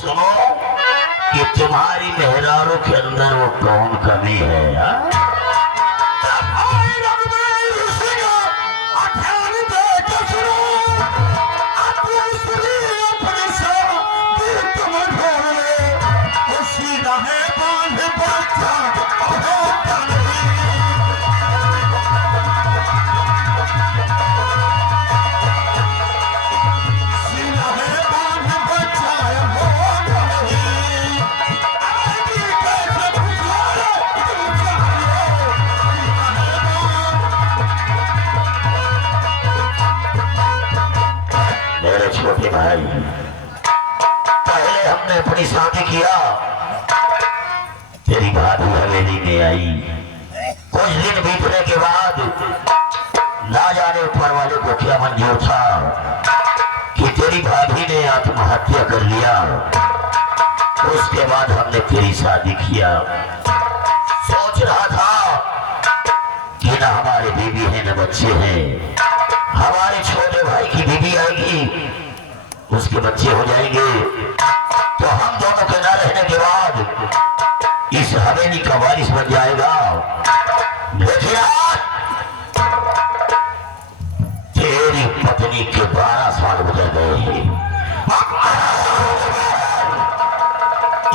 सुनो कि तुम्हारी मेहरारों के अंदर वो कौन कमी है हा? छोटे भाई, पहले हमने अपनी शादी किया, तेरी भाभी हवेली में आई। कुछ दिन बीतने के बाद ना जाने ऊपर वाले को क्या मंजूर था कि तेरी भाभी ने आत्महत्या कर लिया। उसके बाद हमने तेरी शादी किया। सोच रहा था कि ना हमारे बीवी है न बच्चे हैं, हमारे छोटे भाई की बीवी आएगी, उसके बच्चे हो जाएंगे, तो हम दोनों के ना रहने के बाद इस हवेली का वारिस बन जाएगा। लेकिन आज तेरी पत्नी के 12 साल गुजर गए हैं,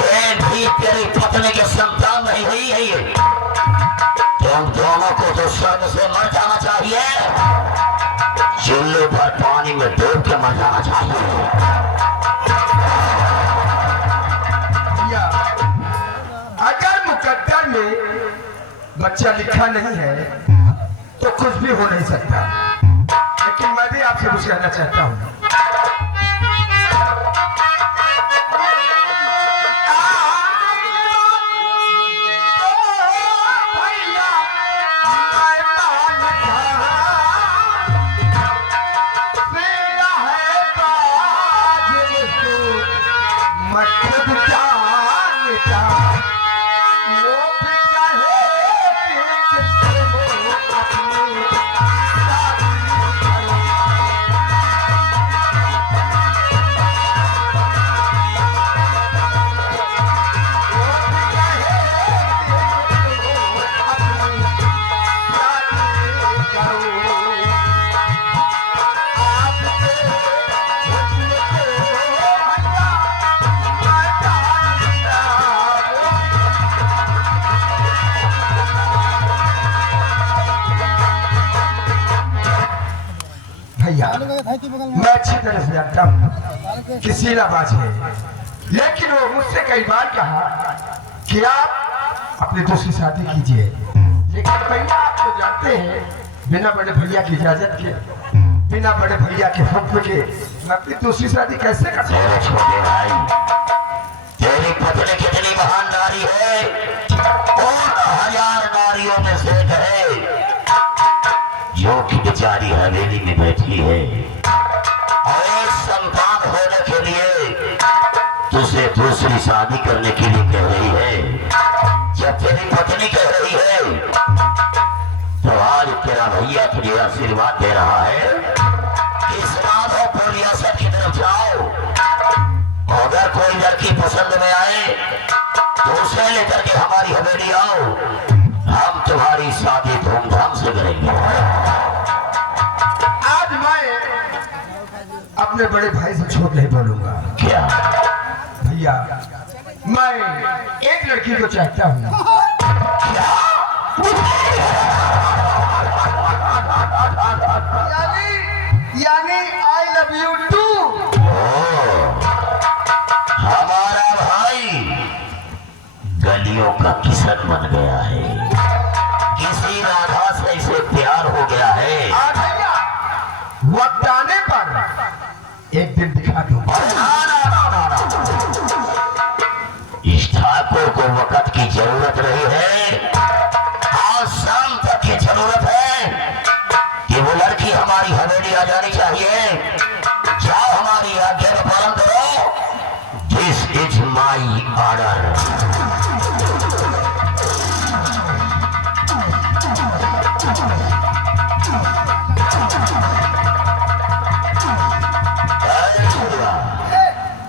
एक भी तेरी पत्नी के संतान नहीं हुई है। ये तुम दोनों को तो स्वर्ग से मर जाना चाहिए, चूल्हे पर पानी में डूब के मर जाना चाहिए। अगर मुकद्दर में बच्चा लिखा नहीं है तो कुछ भी हो नहीं सकता। लेकिन मैं भी आपसे कुछ कहना चाहता हूँ। मैं अच्छी तरह से जानता हूँ कि शीलाबाज है, लेकिन वो मुझसे कई बार कहा कि आप अपनी दूसरी शादी कीजिए। लेकिन भैया आप तो जानते हैं, बिना बड़े भैया की इजाजत के, बिना बड़े भैया के हुक्म के मैं अपनी दूसरी शादी कैसे कर सकता हूँ? छोटे भाई, तेरी पत्नी कितनी महान नारी है और 1000 नारियों में से एक है जो कि बेचारी हवेली में बैठी है और एक संतान होने के लिए तुझसे दूसरी शादी करने के लिए कह रही है। जब तेरी पत्नी कह रही है तो आज तेरा भैया तुझे आशीर्वाद दे रहा है कि इस माधोपुर रियासत की तरफ जाओ, अगर कोई लड़की पसंद में आए तो उसे लेकर के हमारी हवेली आओ, हम तुम्हारी शादी धूमधाम से करेंगे। आज मैं अपने बड़े भाई से छोट नहीं बोलूंगा। क्या भैया, मैं एक लड़की को चाहता हूँ। यानी आई लव यू टू। हमारा भाई गलियों का किशन बन गया है, किसी राधा से इसे प्यार हो गया है। वक्त आने पर एक दिन दिखा दूंगा। इस ठाकुर को वक्त की जरूरत नहीं है, आज शाम तक की जरूरत है कि वो लड़की हमारी हवेली आ जानी चाहिए। जाओ, हमारी आज्ञा का पालन करो। This is my order.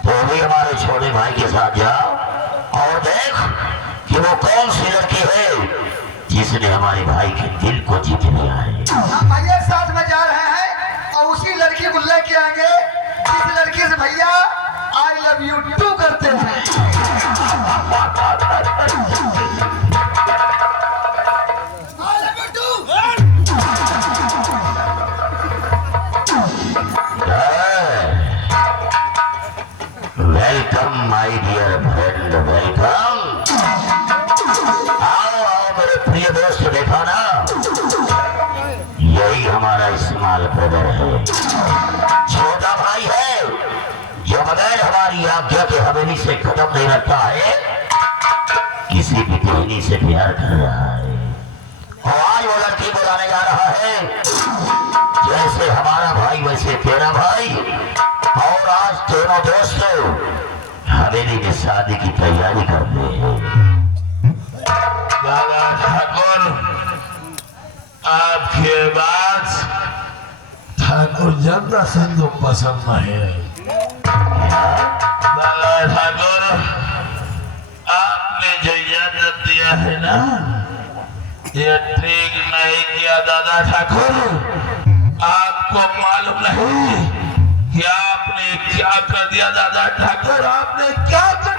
तो भी हमारे छोटे भाई के साथ जाओ और देख कि वो कौन सी लड़की है जिसने हमारे भाई के दिल को जीत लिया है। भैया साथ में जा रहे हैं और उसी लड़की को लेके आएंगे जिस लड़की से भैया आई लव यू टू करते हैं। Welcome my dear friend, welcome. आओ आओ मेरे प्रिय दोस्त, देखा ना, यही हमारा इस्माइल ब्रदर है, छोटा भाई है जो बगैर हमारी आज्ञा के हवेली से कदम नहीं रखता है, किसी भी टहनी से प्यार कर रहा है। और आज वो लड़की बुलाने जा रहा है, जैसे हमारा भाई वैसे तेरा भाई, और आज दोनों दोस्त हवेली में शादी की तैयारी करते हैं। दादा ठाकुर, आपके बाद ठाकुर जनता सिंह को पसंद नहीं है। दादा ठाकुर, आपने जो इजाजत दिया है ना, ये ठीक नहीं किया दादा ठाकुर। आपको मालूम नहीं कि आपने क्या कर दिया दादा ठाकुर, आपने क्या कर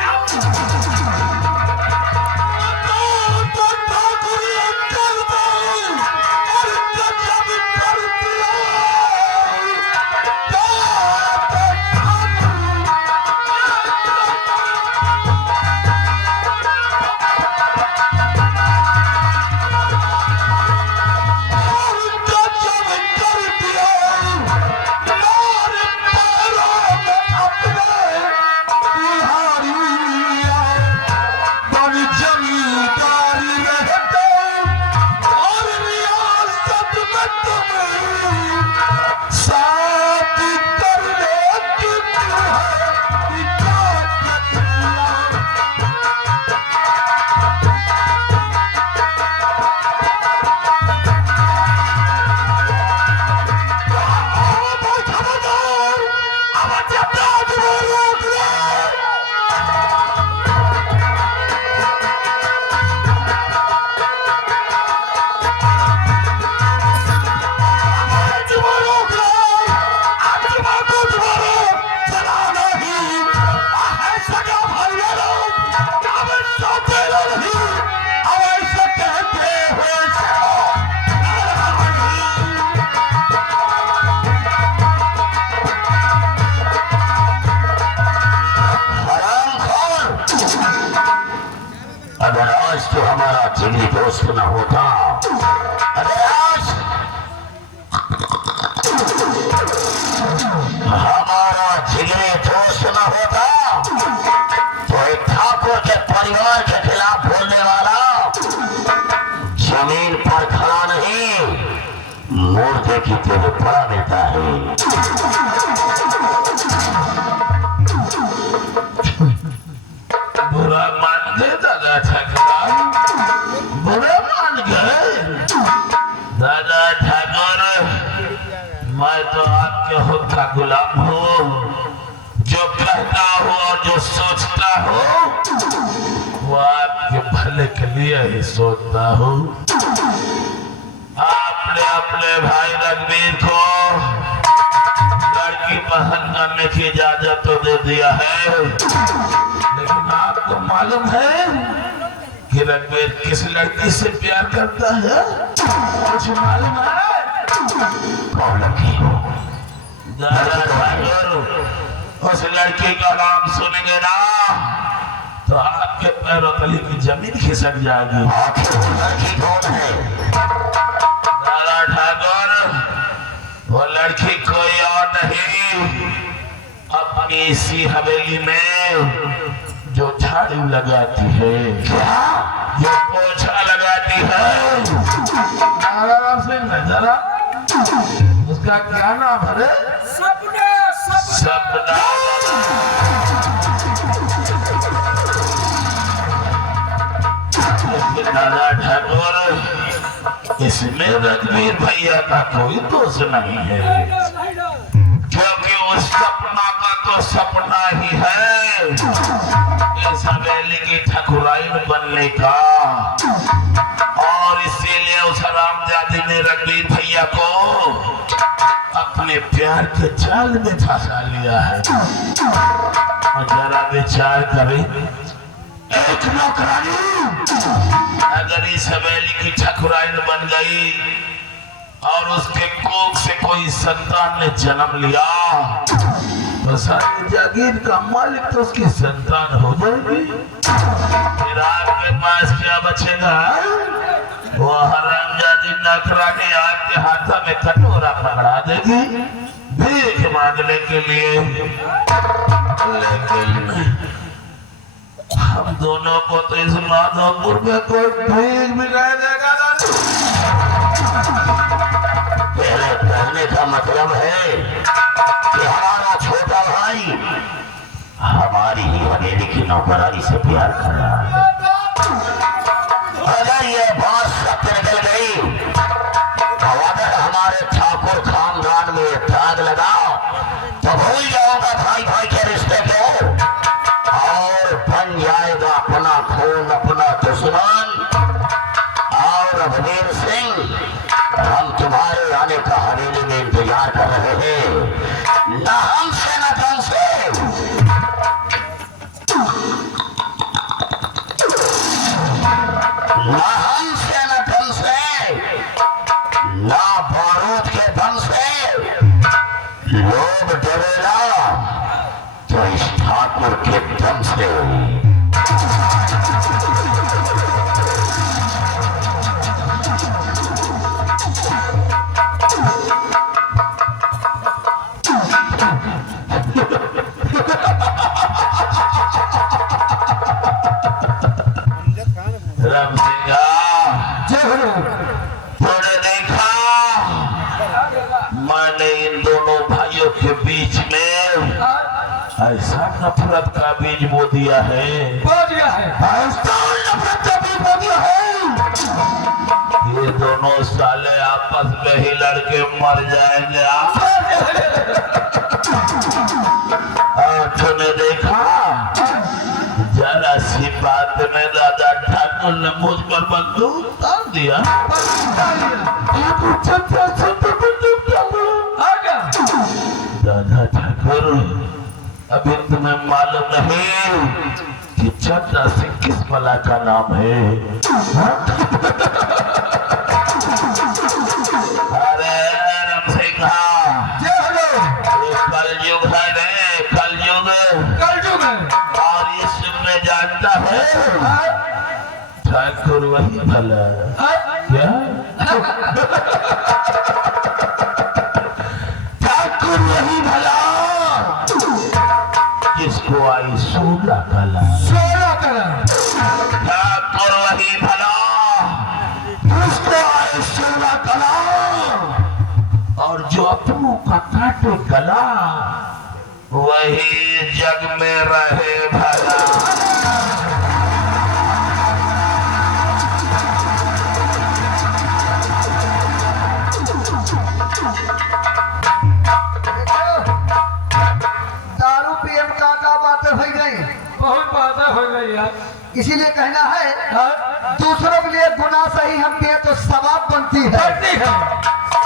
अगर आज तो हमारा जिगरी दोस्त न होता, अगर आज हमारा जिगरी दोस्त न होता, तो एक ठाकुर के परिवार के खिलाफ बोलने वाला जमीन पर खड़ा नहीं, मुर्दे की तरह पड़ा रहता है। बुरा मान गए दादा ठाकुर, बुरा मान गए दादा ठाकुर। मैं तो आपके हुक्म का गुलाम हूँ, जो कहता हूँ और जो सोचता हूँ वो आपके भले के लिए ही सोचता हूँ। आपने अपने भाई रणवीर को लड़की पसंद करने की इजाजत तो दे दिया है, लेकिन आपको मालूम है कि रणवीर किस लड़की से प्यार करता है? कुछ मालूम है? कौन लड़की हो? दादा ठाकुर, उस लड़की का नाम सुनेंगे ना तो आपके पैरों तले की जमीन खिसक जाएगी। आखिर वो लड़की कौन है? दादा ठाकुर, वो लड़की कोई और नहीं, अपनी इसी हवेली में जो झाड़ू लगाती है, जो पोछा लगाती है, जरा उसका क्या नाम है? सपना। सपना। दादा ठाकुर, इसमें रणवीर भैया का कोई दोष नहीं है, क्योंकि उस सपना का तो सपना ही है। इस हवेली की ठकुराइन बनने का, और इसीलिए उस हरामजादी ने रणवीर भैया को अपने प्यार के जाल में फंसा लिया है। और जरा विचार करें, एक नौकरानी अगर इस हवेली की ठकुराइन बन गई और उसके कोख से कोई संतान ने जन्म लिया तो सारी जागीर का मालिक तो उसकी संतान हो जाएगी। फिर आपके पास क्या बचेगा? वो हरामजादी नौकरानी आपके हाथ में कटोरा पकड़ा देगी भीख मांगने के लिए। लेकिन हम दोनों को तो इस माधोपुर में कोई भीख भी नहीं देगा। मेरे कहने का मतलब है कि हमारा छोटा भाई हमारी ही हवेली की नौकरानी से प्यार कर रहा है। अगर ये बात सत्य निकल गई तो अगर हमारे ठाकुर खानदान में दाग लगा तो भूल जाऊंगा भाई भाई के रिश्ते को और बन जाएगा अपना खून अपना दुश्मन। और रघुवीर सिंह, हम तुम्हारे आने का हवेली में इंतजार कर रहे हैं, न हमसे न तुमसे। न हमसे न तुमसे, न बारूद के दम से लोग डरेगा तो इस ठाकुर के दम से। राम सिंह, तूने देखा मैंने इन दोनों भाइयों के बीच में ऐसा नफरत का बीज बो दिया है, ऐसा नफरत का बीज बो दिया है। ये दोनों साले आपस में ही लड़के मर जाएंगे। और तूने देखा जरा सी बात में दादा ठाकुर ने मुझ पर बंदूक तान दिया। दादा ठाकुर, अभी तुम्हें मालूम नहीं कि चंदा सिंह किस बला का नाम है? अरे राम सिंह, कलयुग है रे, कलयुग और इसमें जानता है ठाकुर वही भला क्या? ठाकुर वही भला जिसको आई 16 कला। ठाकुर वही भला जिसको आई 16 कला, और जो अपनों का काटे गला वही जग में रहे भला। दारू पीएम का बातें हो गई, बहुत बातें हो गई यार। इसीलिए कहना है दूसरों के लिए गुनाह सही हम किए तो सवाब बनती है।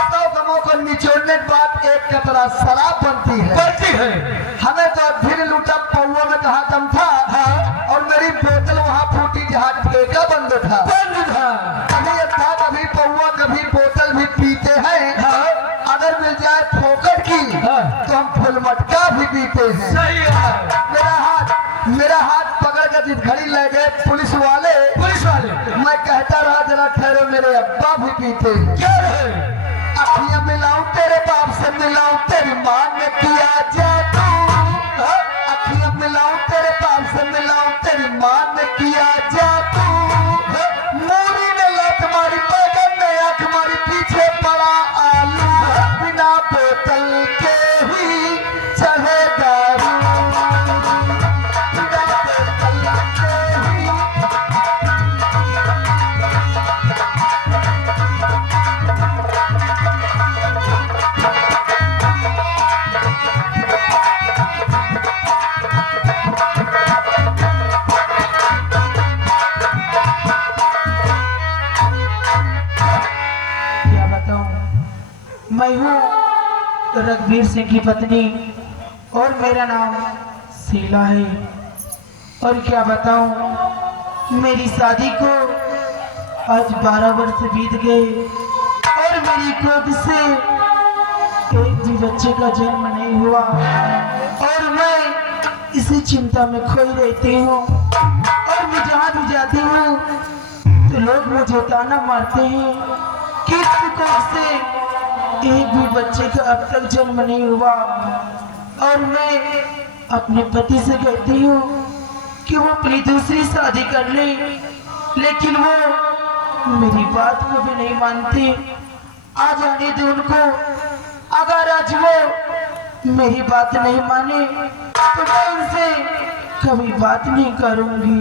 100 गमों को निचोड़ने के बाद एक कतरा शराब बनती है। हमें तो फिर लूटा पौवा में कहा दम था, और मेरी बोतल वहाँ फूटी जहाँ ठेका बंद था। कभी था कभी पौवा कभी बोतल भी पीते हैं। अगर मिल जाए फोकट की तो हम फुल मटका भी पीते हैं। मेरा हाथ पकड़ कर जिस घड़ी ले गए पुलिस वाले, मैं कहता रहा जरा ठहरो, मेरे अब्बा भी पीते हैं। अखियां मिलाऊं तेरे बाप से मिलाऊं तेरी मां ने किया जादू। अखियां मिलाऊं तेरे बाप से मिलाऊं तेरी मां ने किया जादू। मूरी ने लत मारी पैगन ने आंख मारी पीछे पड़ा आलू। बिना बोतल के ही चढ़े दारू। बिना बोतल के ही मैं हूँ रघुवीर सिंह की पत्नी और मेरा नाम शीला है। और क्या बताऊँ, मेरी शादी को आज 12 वर्ष बीत गए और मेरी गोद से एक भी बच्चे का जन्म नहीं हुआ और मैं इसी चिंता में खोई रहती हूँ। और मैं जहाँ भी जाती हूँ तो लोग मुझे ताना मारते हैं कि इसकी कोख से एक भी बच्चे का अब तक जन्म नहीं हुआ। और मैं अपने पति से कहती हूँ कि वो अपनी दूसरी शादी कर ले, लेकिन वो मेरी बात को भी नहीं मानती। आ जाने दो उनको, अगर आज वो मेरी बात नहीं माने तो मैं उनसे कभी बात नहीं करूँगी।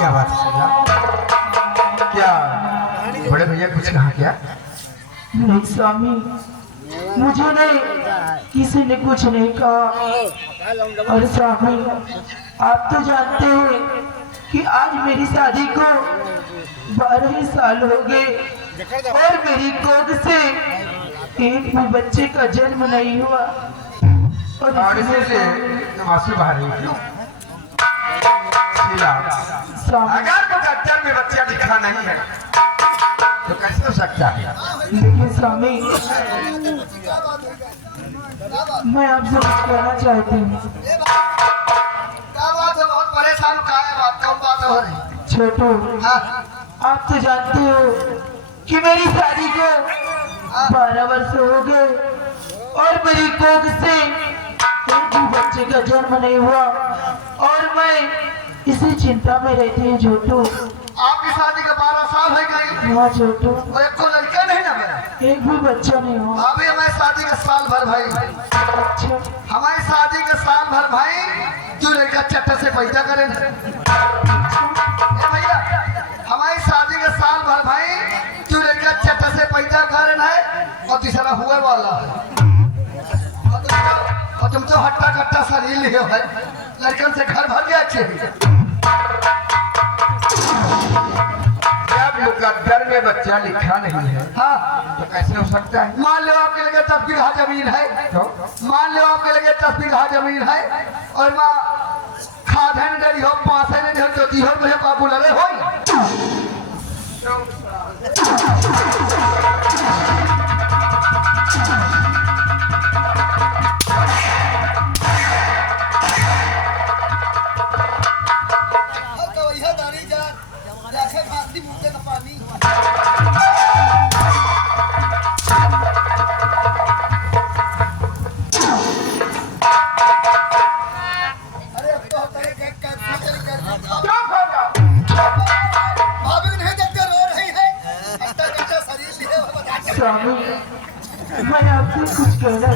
क्या बात है शीला? क्या बड़े भैया कुछ कहा क्या? नहीं स्वामी, मुझे नहीं, किसी ने कुछ नहीं कहा। और स्वामी, आप तो जानते हैं कि आज मेरी शादी को 12 ही साल हो गए और मेरी गोद से एक भी बच्चे का जन्म नहीं हुआ। और इसीलिए तुम आंसू बहा रही थी। शीला, स्वामी, अगर तो दफ्तर में बच्चा लिखा नहीं है तो कैसे हो सकता है? लेकिन स्वामी, मैं आपसे कुछ कहना चाहती हूँ। क्या बात है? बहुत परेशान का है, बात कम बात हो रही। छोटू, हाँ, आप तो जानते हो कि मेरी शादी को 12 वर्ष हो गए और मेरी कोख से एक भी बच्चे का जन्म नहीं हुआ और मैं इसी चिंता में रहती हूँ। छोटू, आपकी शादी के 12 साल हो गई, हाँ छोटू, और एक को लड़का नहीं ना मेरा। एक भी बच्चा नहीं हुआ। अभी हमारी शादी का साल भर भाई, अच्छा, हमारी शादी का साल भर भाई, तू लड़का चट्टा से पैदा करे भैया। हमारी शादी का साल भर भाई, तू लड़का चट्टा से पैदा करे है और तीसरा हुए वाला है। और तुम तो हट्टा कट्टा शरीर लिए हो है, लड़कन से घर भर गया अच्छे। जब मुकद्दर में बच्चा लिखा नहीं है हाँ, तो कैसे हो सकता है? मान लो आपके लगे 10 बीघा जमीन है, तो मान लो आपके लगे 10 बीघा जमीन है और माँ खाधन डरी हो, पासे ने ढल जोती हो, मुझे बाबू लड़े हो। तो यह दानी जान, जैसे खाती मुझे कपा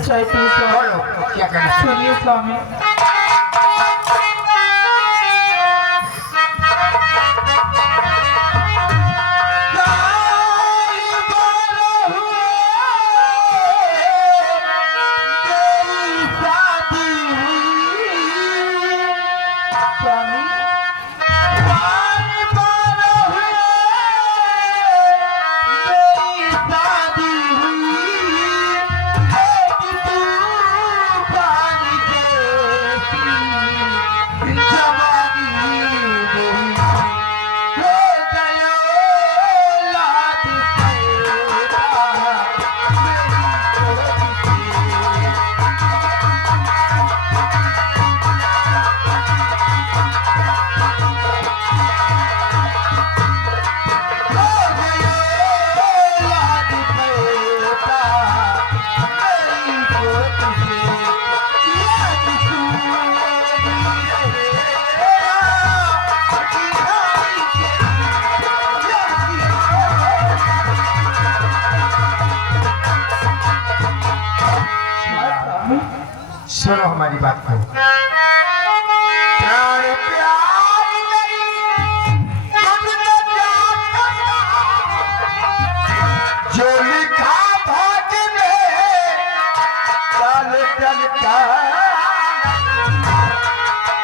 चाय पी स्वामी। बोलो क्या कहना है? सुनिए स्वामी, सुनो हमारी बात को। प्राण प्यार नहीं तुझने जाना, जो लिखा भाग में चल चलता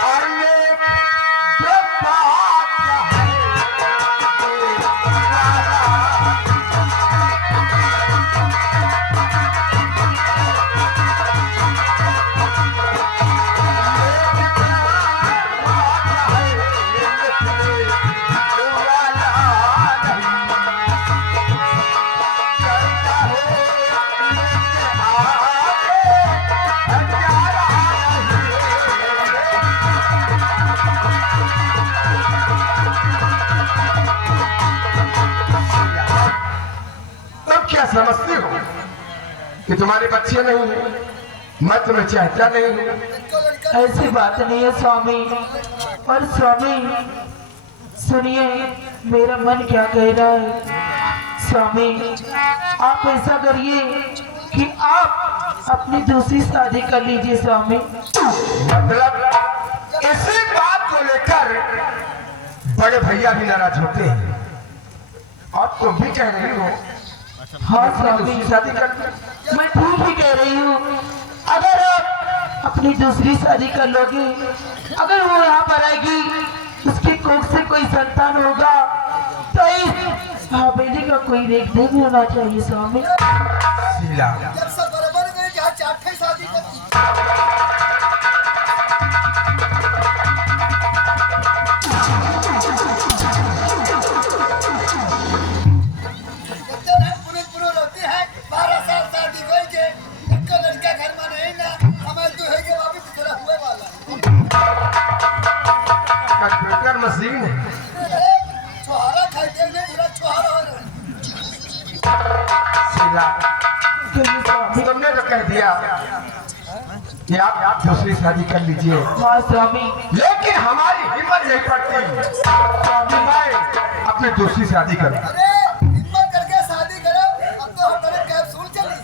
और ये बात है समझती हो कि तुम्हारे बच्चे नहीं हैं, मैं तुम्हें चाहता नहीं हूँ। ऐसी बात नहीं है स्वामी। और स्वामी सुनिए, मेरा मन क्या कह रहा है। स्वामी आप ऐसा करिए कि आप अपनी दूसरी शादी कर लीजिए स्वामी। मतलब इसी बात को लेकर बड़े भैया भी नाराज होते हैं और तुम भी कह रही हो हाँ स्वामी, दूसरी शादी कर। मैं ठीक ही कह रही हूँ। अगर आप अपनी दूसरी शादी कर लोगे, अगर वो यहाँ पर आएगी, उसकी कोख से कोई संतान होगा, तो इस हवेली का कोई रेख नहीं होना चाहिए स्वामी। शीला जब सब बराबर करे जहाँ चार शादी कर रोते हैं 12 साल शादी कोई के इनको लड़का घर में नहीं ना हमारे तो है के वापस तेरा हुए वाला कंप्यूटर मशीन है। छोहारा खाते ने पूरा छोहारा हो रहा शीला तुमने तो कह दिया कि आप दूसरी शादी कर लीजिए, हाँ स्वामी। लेकिन हमारी हिम्मत नहीं पड़ती कि मैं अपनी दूसरी शादी करूं। अरे हिम्मत करके शादी करो अब तो हमारे कैप्सूल चली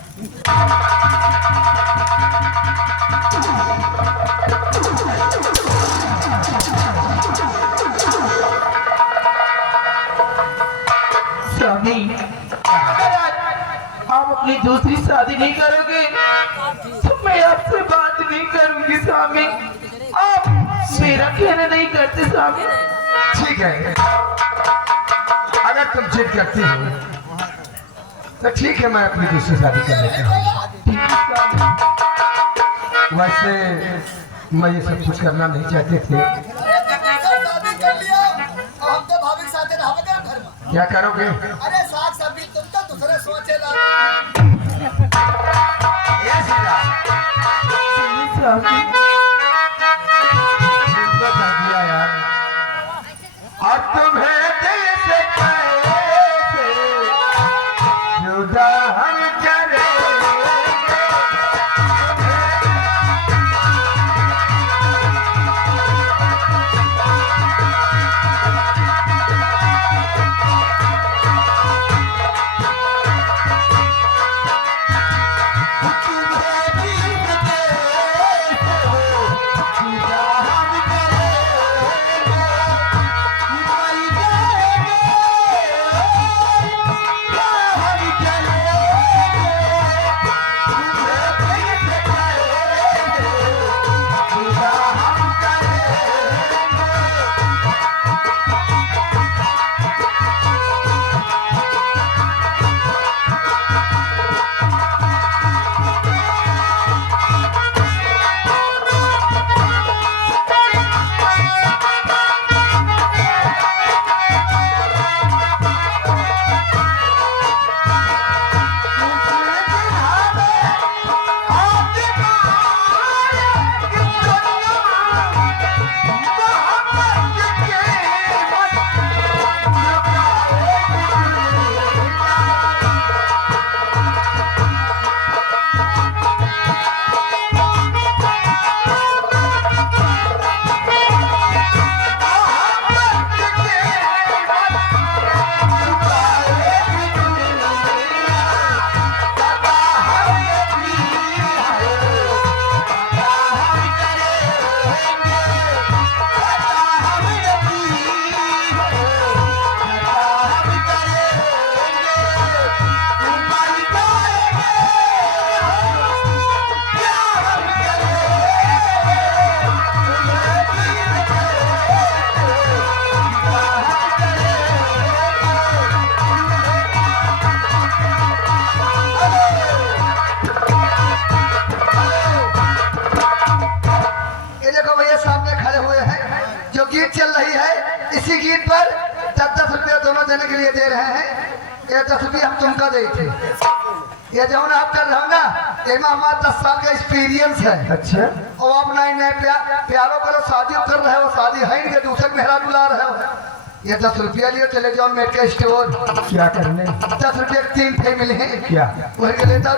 स्वामी अगर आज आप अपनी दूसरी शादी नहीं करोगे तो मैं आपसे बात नहीं करूंगी स्वामी। आप मेरा कहना नहीं करते स्वामी। ठीक है, अगर तुम जिद करती हो तो ठीक है, मैं अपनी दूसरी शादी कर लेता हूँ। ठीक है स्वामी। वैसे मैं ये सब कुछ करना नहीं चाहते थे। शादी कर लिया और हम तो भाभी के साथ रहोगे घर में। क्या करोगे? अरे साग सब्जी तुम तो दूसरे सोचेला ये शीला, सुनिए स्वामी, चिंता कर दिया यार। और तुम्हें दिल से कैसे जुदा हम करेंगे। तुम्हें गीत चल रही है इसी गीत पर 10-10 रुपया दोनों जने के लिए दे रहे हैं। ये 10 रुपया हम तुमका दे थे। ये जो आप कर रहे हो ना इसमें हमारा 10 साल का एक्सपीरियंस है। अच्छा और आप नए नए प्यारों करो शादी कर रहे हो, शादी है इनके दूसरे मेहरा बुला रहे हो। ये 10 रुपया लिए चले जाओ मेडिकल स्टोर। क्या करने 10 रुपये के 3 थे मिले हैं क्या वही के लेता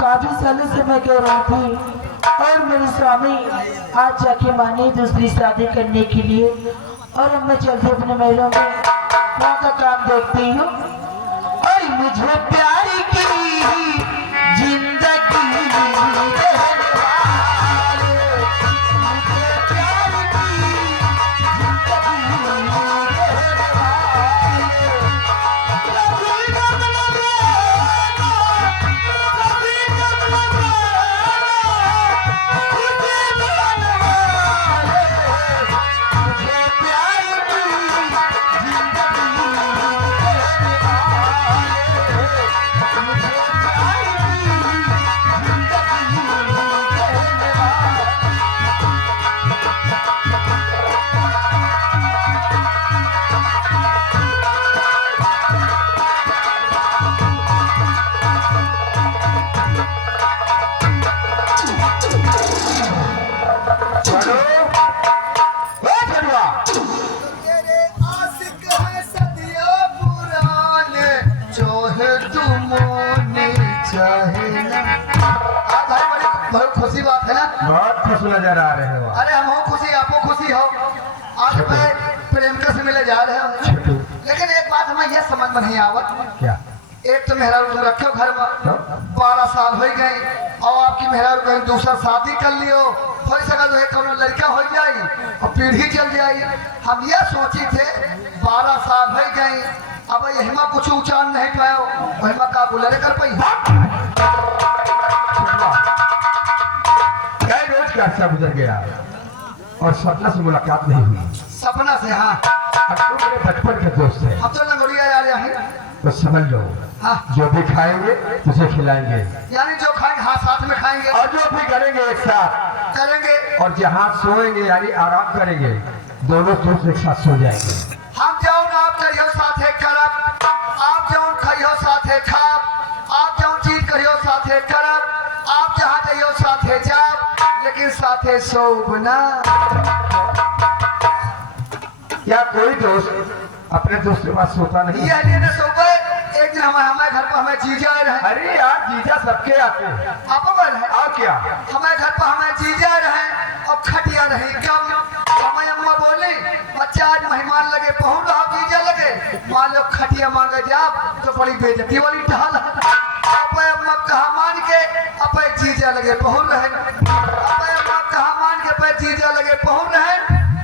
काफी सालों से मैं कह रही थी और मेरे स्वामी आज जाके माने दूसरी शादी करने के लिए और अब मैं चलते अपने महलों में वहाँ का काम देखती हूँ। और मुझे प्यार की जिंदगी देने वाले, मुझे प्यार की जिंदगी देने वाले, कभी गम न देना, कभी गम न देना, मुझे मिलने वाले, मुझे प्यार की जिंदगी देने वाले, मुझे प्यार की जिंदगी देने वाले। चलो ओ चलवा तेरे आशिक है सदियों पुराने, चाहे तुम मोने चाहे ना। आप भाई बड़ी बहुत खुशी बात है ना। बहुत खुश नजर आ रहे हो अरे हम हो खुशी, आपको खुशी हो। आज मैं प्रेमिका से मिले जा रहे हो, छोटू लेकिन एक बात हमें यह समझ में नहीं आवत। क्या एक तो मेहरा तुम रखे घर में 12 साल हो गए और आपकी मेहरा कहीं दूसरा शादी कर लियो, हो सका जो है कोनो लड़का हो जाए और पीढ़ी चल जाए। हम ये सोची थे 12 साल हो गए, अब यहिमा कुछ उचान नहीं पाओ, वहिमा का बुलारे कर पाई। कई रोज का अर्सा गुजर गया और सपना से मुलाकात नहीं हुई। सपना से हाँ, अब तुम मेरे बचपन के दोस्त है अब तो लंगोड़िया जा रहे हैं। तो समझ लो हाँ, जो भी खाएंगे तुझे खिलाएंगे यानी जो खाएंगे हाँ साथ में खाएंगे और जो भी करेंगे एक साथ, करेंगे। और जहाँ सोएंगे यानी आराम करेंगे दोनों दोस्त एक साथ सो जाएंगे। हम जाओ ना आप करियो साथे करब, आप जाओ खाइयो साथे खाब, आप जाओ चीज करियो साथे करब, आप जहाँ जाइयो साथे जाब, लेकिन साथे सोब ना। क्या कोई दोस्त अपने दोस्त के पास सोता नहीं? ये लिए ना सोबे। एक दिन हमारे घर पर हमें जीजा आए रहे। अरे यार जीजा सबके आते हैं आपको बोल रहे और क्या हमारे घर पर हमें जीजा रहे और खटिया रही कम। हमें अम्मा बोली बच्चा आज मेहमान लगे पहुंच रहा जीजा लगे, मान लो खटिया मांगे जाब तो बड़ी बेइज्जती वाली ढाल। अपे अम्मा कहा मान के अपे जीजा लगे पहुंच रहे, अपे अम्मा कहा मान के अपे जीजा लगे पहुंच रहे।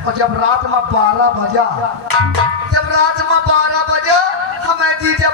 और जब रात में 12 बजा, जब रात में 12 बजा हमें जीजा